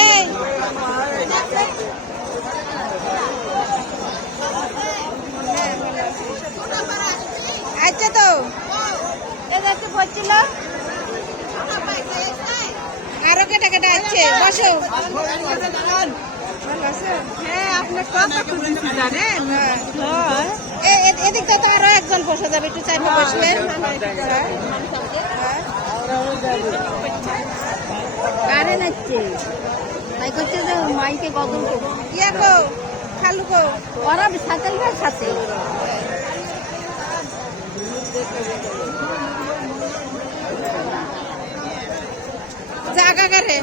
এই আচ্ছা তো এদেরকে বলছিল আরো কেটে কেটে আসছে বসো। হ্যাঁ আপনি কথা খুঁজেছি জানেন। এদিকটা তো আরো একজন বসে যাবে, একটু চাইপে বসলেন। কারে নাচছে তাই করছে যে মাইকে গদল ইয়ে গো খালু গো ওরা সাথে সাথে জাগা করে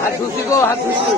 হাত ধুসি গো, হাত ধুসি।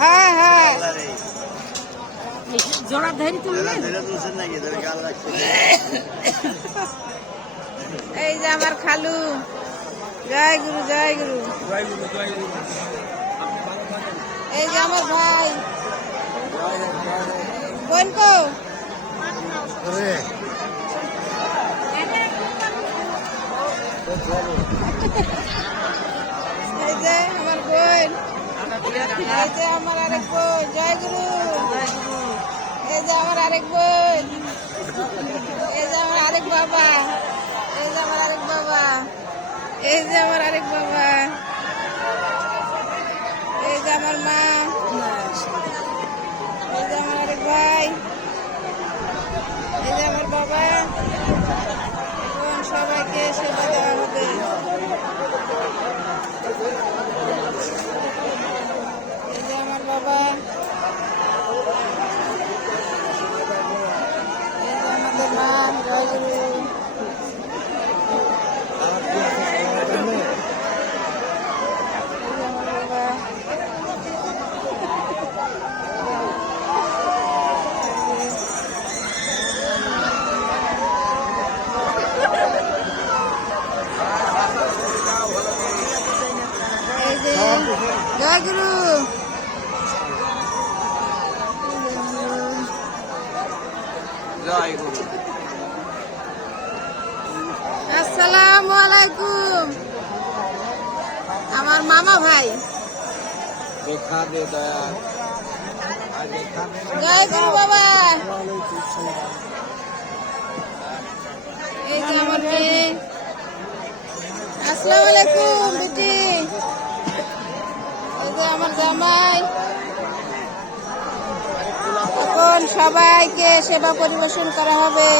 হ্যাঁ হ্যাঁ জোড়া ধরি তুললেন। এই যে আমার খালু, জয় গুরু জয় গুরু। এই যে আমার ভাই বোন কো এই যে আমার বোন, এই যে আমার আরেক বোন, জয় গুরু। এই যে আমার আরেক বোন, এই যে আমার আরেক বাবা, এই যে আমার আরেক বাবা, এই যে আমার আরেক বাবা, এই যে আমার মা, এই যে আমার আরেক ভাই, এই যে আমার বাবা। সবাইকে সেবা দেওয়া হবে। এই যে আমার বাবা, এই যে আমাদের মা, জয় গুরু। জয় গুরু। জয় গুরু। আসসালামু আলাইকুম। আমার মামা ভাই, দেখা দে দয়া। জয় গুরু বাবা। এই যে আমার মেয়ে, আসসালামু আলাইকুম বেটি। এই যে আমার জামাই। এখন সবাইকে সেবা পরিবেশন করা হবে।